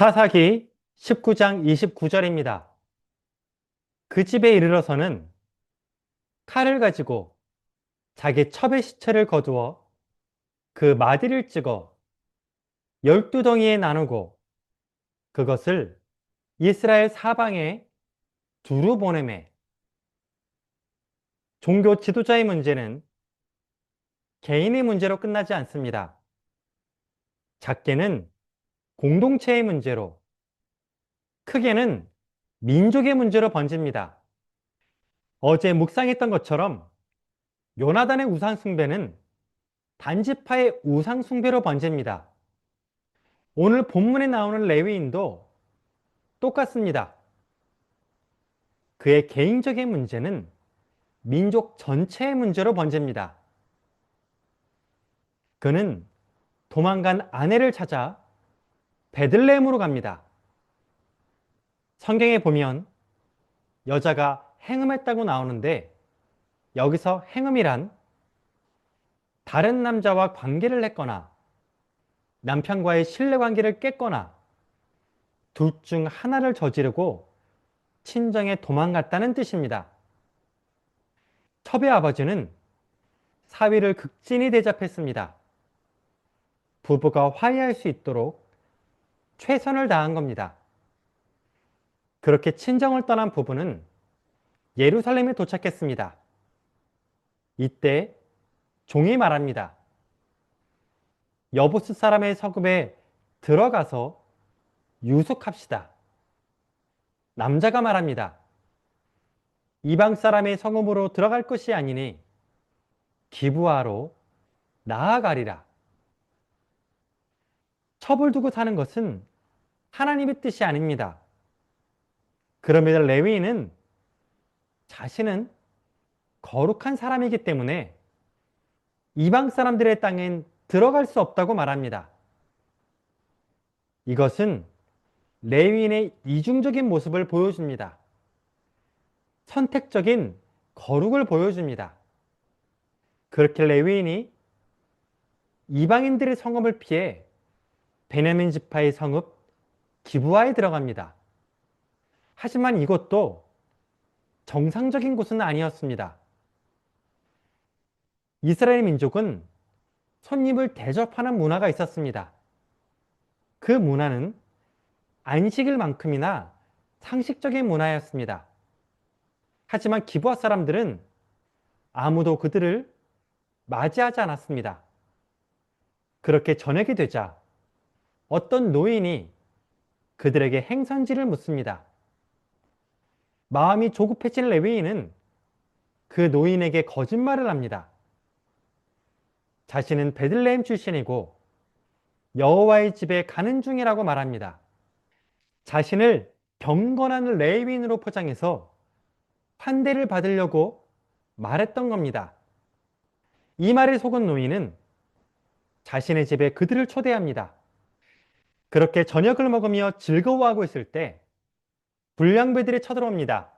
사사기 19장 29절입니다. 그 집에 이르러서는 칼을 가지고 자기 첩의 시체를 거두어 그 마디를 찍어 12덩이에 나누고 그것을 이스라엘 사방에 두루 보내매. 종교 지도자의 문제는 개인의 문제로 끝나지 않습니다. 작게는 공동체의 문제로, 크게는 민족의 문제로 번집니다. 어제 묵상했던 것처럼 요나단의 우상숭배는 단지파의 우상숭배로 번집니다. 오늘 본문에 나오는 레위인도 똑같습니다. 그의 개인적인 문제는 민족 전체의 문제로 번집니다. 그는 도망간 아내를 찾아 베들레헴으로 갑니다. 성경에 보면 여자가 행음했다고 나오는데, 여기서 행음이란 다른 남자와 관계를 했거나 남편과의 신뢰관계를 깼거나 둘 중 하나를 저지르고 친정에 도망갔다는 뜻입니다. 첩의 아버지는 사위를 극진히 대접했습니다. 부부가 화해할 수 있도록 최선을 다한 겁니다. 그렇게 친정을 떠난 부부는 예루살렘에 도착했습니다. 이때 종이 말합니다. 여부스 사람의 서급에 들어가서 유숙합시다. 남자가 말합니다. 이방 사람의 성읍으로 들어갈 것이 아니니 기브아로 나아가리라. 첩을 두고 사는 것은 하나님의 뜻이 아닙니다. 그럼에도 레위인은 자신은 거룩한 사람이기 때문에 이방 사람들의 땅엔 들어갈 수 없다고 말합니다. 이것은 레위인의 이중적인 모습을 보여줍니다. 선택적인 거룩을 보여줍니다. 그렇게 레위인이 이방인들의 성읍을 피해 베냐민 지파의 성읍 기브아에 들어갑니다. 하지만 이것도 정상적인 곳은 아니었습니다. 이스라엘 민족은 손님을 대접하는 문화가 있었습니다. 그 문화는 안식일만큼이나 상식적인 문화였습니다. 하지만 기브아 사람들은 아무도 그들을 맞이하지 않았습니다. 그렇게 저녁이 되자 어떤 노인이 그들에게 행선지를 묻습니다. 마음이 조급해진 레위인은 그 노인에게 거짓말을 합니다. 자신은 베들레헴 출신이고 여호와의 집에 가는 중이라고 말합니다. 자신을 경건한 레위인으로 포장해서 환대를 받으려고 말했던 겁니다. 이 말에 속은 노인은 자신의 집에 그들을 초대합니다. 그렇게 저녁을 먹으며 즐거워하고 있을 때 불량배들이 쳐들어옵니다.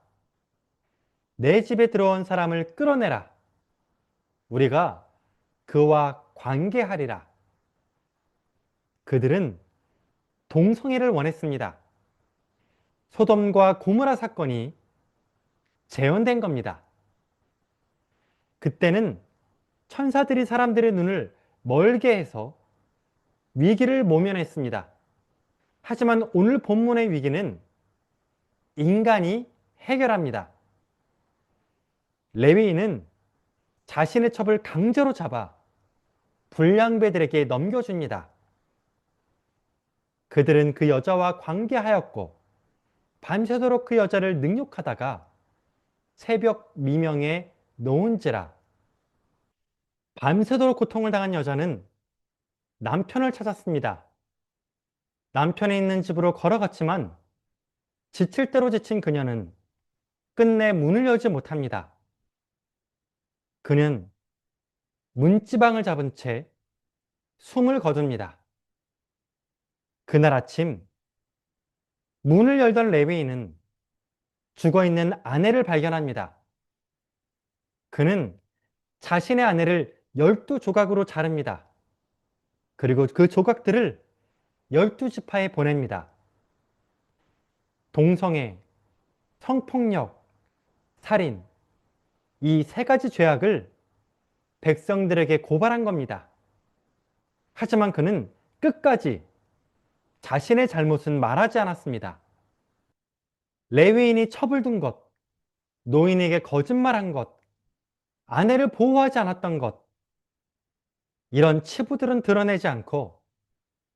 내 집에 들어온 사람을 끌어내라. 우리가 그와 관계하리라. 그들은 동성애를 원했습니다. 소돔과 고모라 사건이 재현된 겁니다. 그때는 천사들이 사람들의 눈을 멀게 해서 위기를 모면했습니다. 하지만 오늘 본문의 위기는 인간이 해결합니다. 레위인은 자신의 첩을 강제로 잡아 불량배들에게 넘겨줍니다. 그들은 그 여자와 관계하였고 밤새도록 그 여자를 능욕하다가 새벽 미명에 놓은지라. 밤새도록 고통을 당한 여자는 남편을 찾았습니다. 남편이 있는 집으로 걸어갔지만 지칠 대로 지친 그녀는 끝내 문을 열지 못합니다. 그는 문지방을 잡은 채 숨을 거둡니다. 그날 아침 문을 열던 레위인은 죽어있는 아내를 발견합니다. 그는 자신의 아내를 12조각으로 자릅니다. 그리고 그 조각들을 12지파에 보냅니다. 동성애, 성폭력, 살인, 이 세 가지 죄악을 백성들에게 고발한 겁니다. 하지만 그는 끝까지 자신의 잘못은 말하지 않았습니다. 레위인이 처벌둔 것, 노인에게 거짓말한 것, 아내를 보호하지 않았던 것, 이런 치부들은 드러내지 않고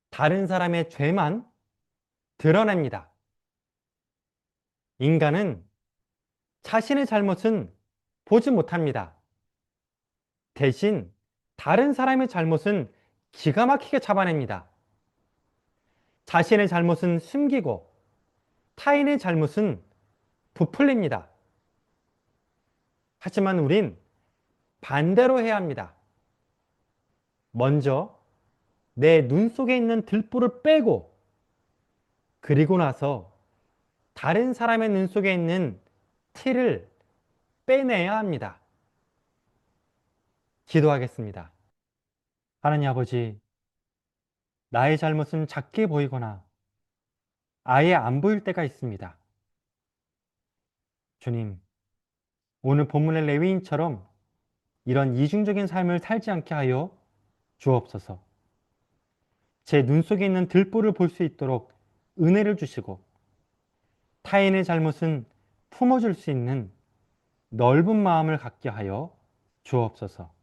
다른 사람의 죄만 드러냅니다. 인간은 자신의 잘못은 보지 못합니다. 대신 다른 사람의 잘못은 기가 막히게 잡아냅니다. 자신의 잘못은 숨기고 타인의 잘못은 부풀립니다. 하지만 우린 반대로 해야 합니다. 먼저 내 눈 속에 있는 들보를 빼고 그리고 나서 다른 사람의 눈 속에 있는 티를 빼내야 합니다. 기도하겠습니다. 하나님 아버지, 나의 잘못은 작게 보이거나 아예 안 보일 때가 있습니다. 주님, 오늘 본문의 레위인처럼 이런 이중적인 삶을 살지 않게 하여 주옵소서. 제 눈 속에 있는 들보를 볼 수 있도록 은혜를 주시고 타인의 잘못은 품어줄 수 있는 넓은 마음을 갖게 하여 주옵소서.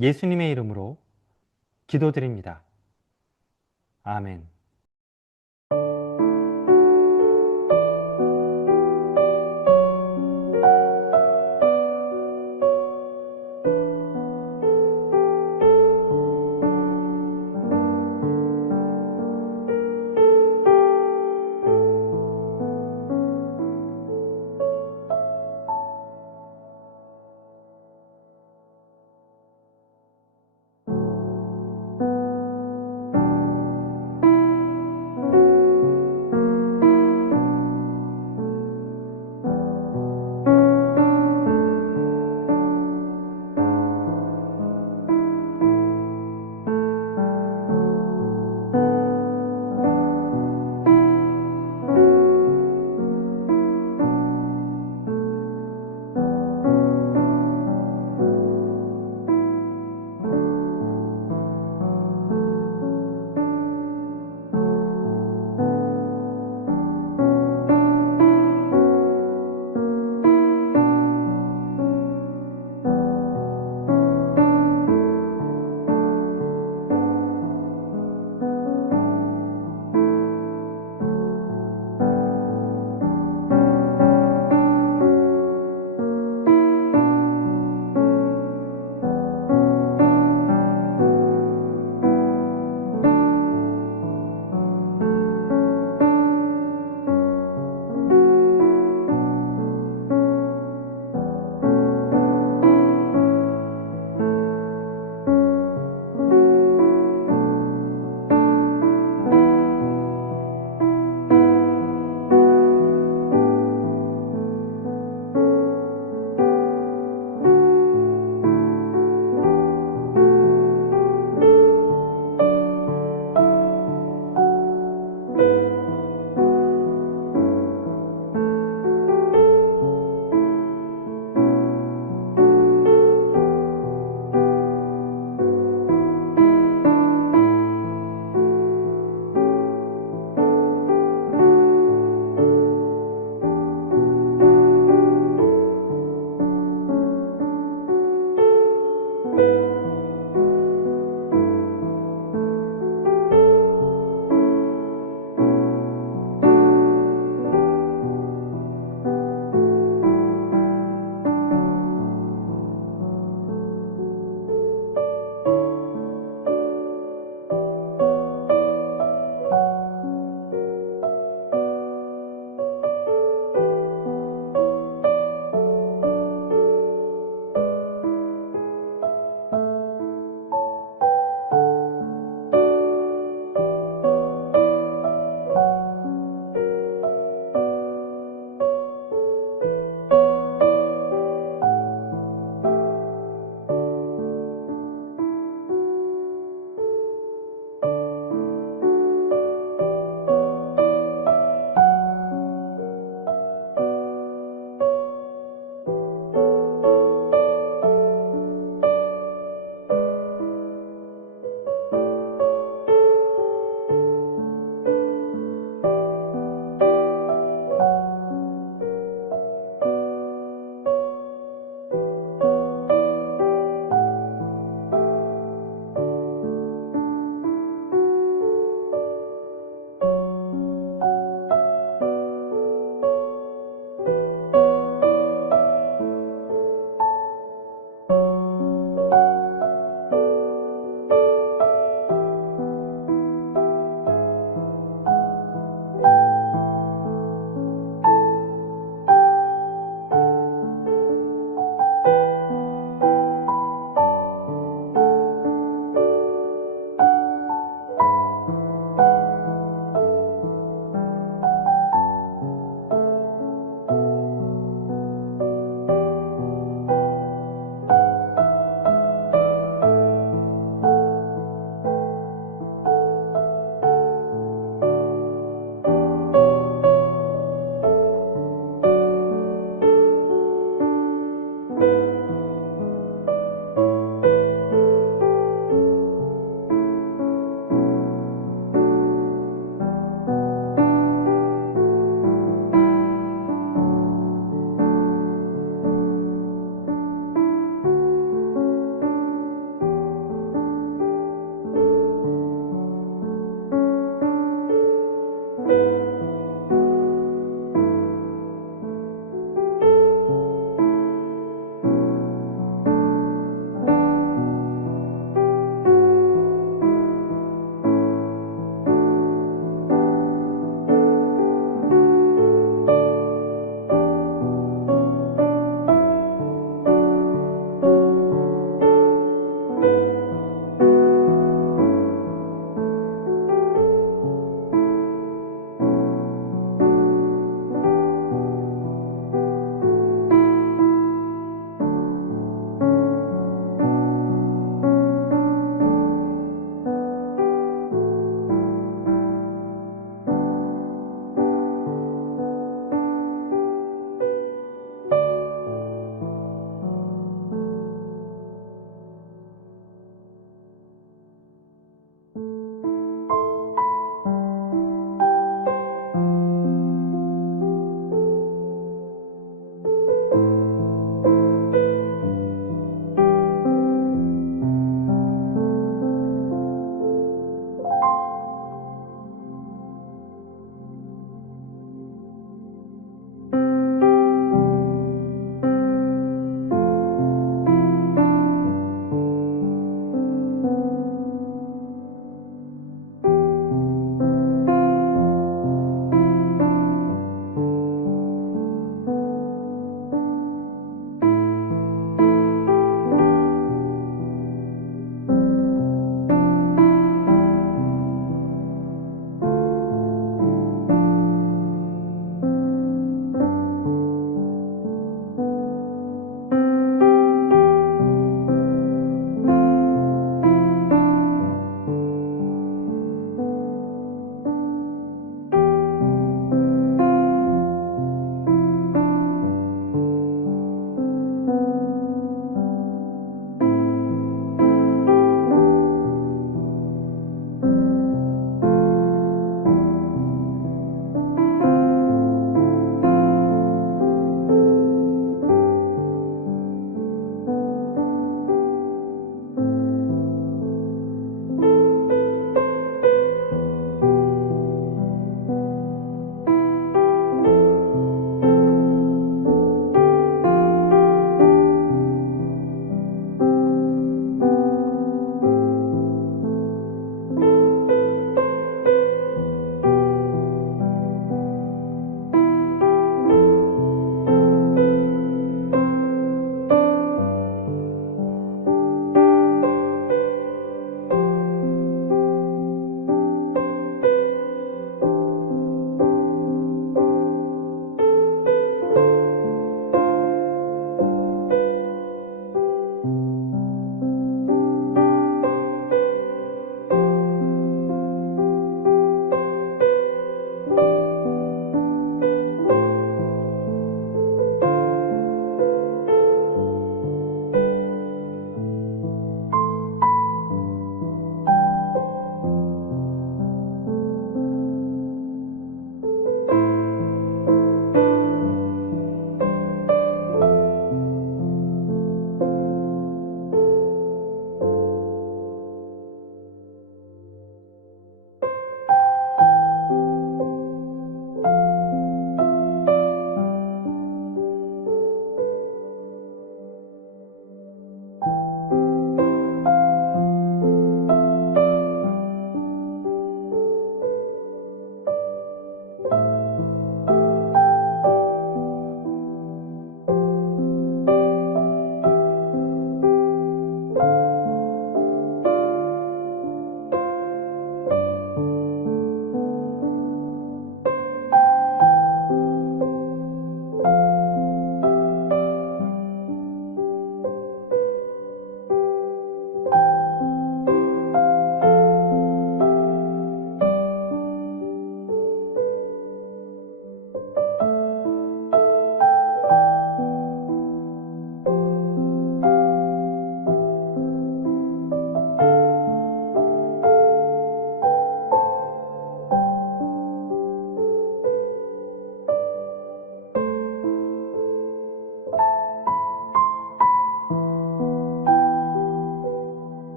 예수님의 이름으로 기도드립니다. 아멘.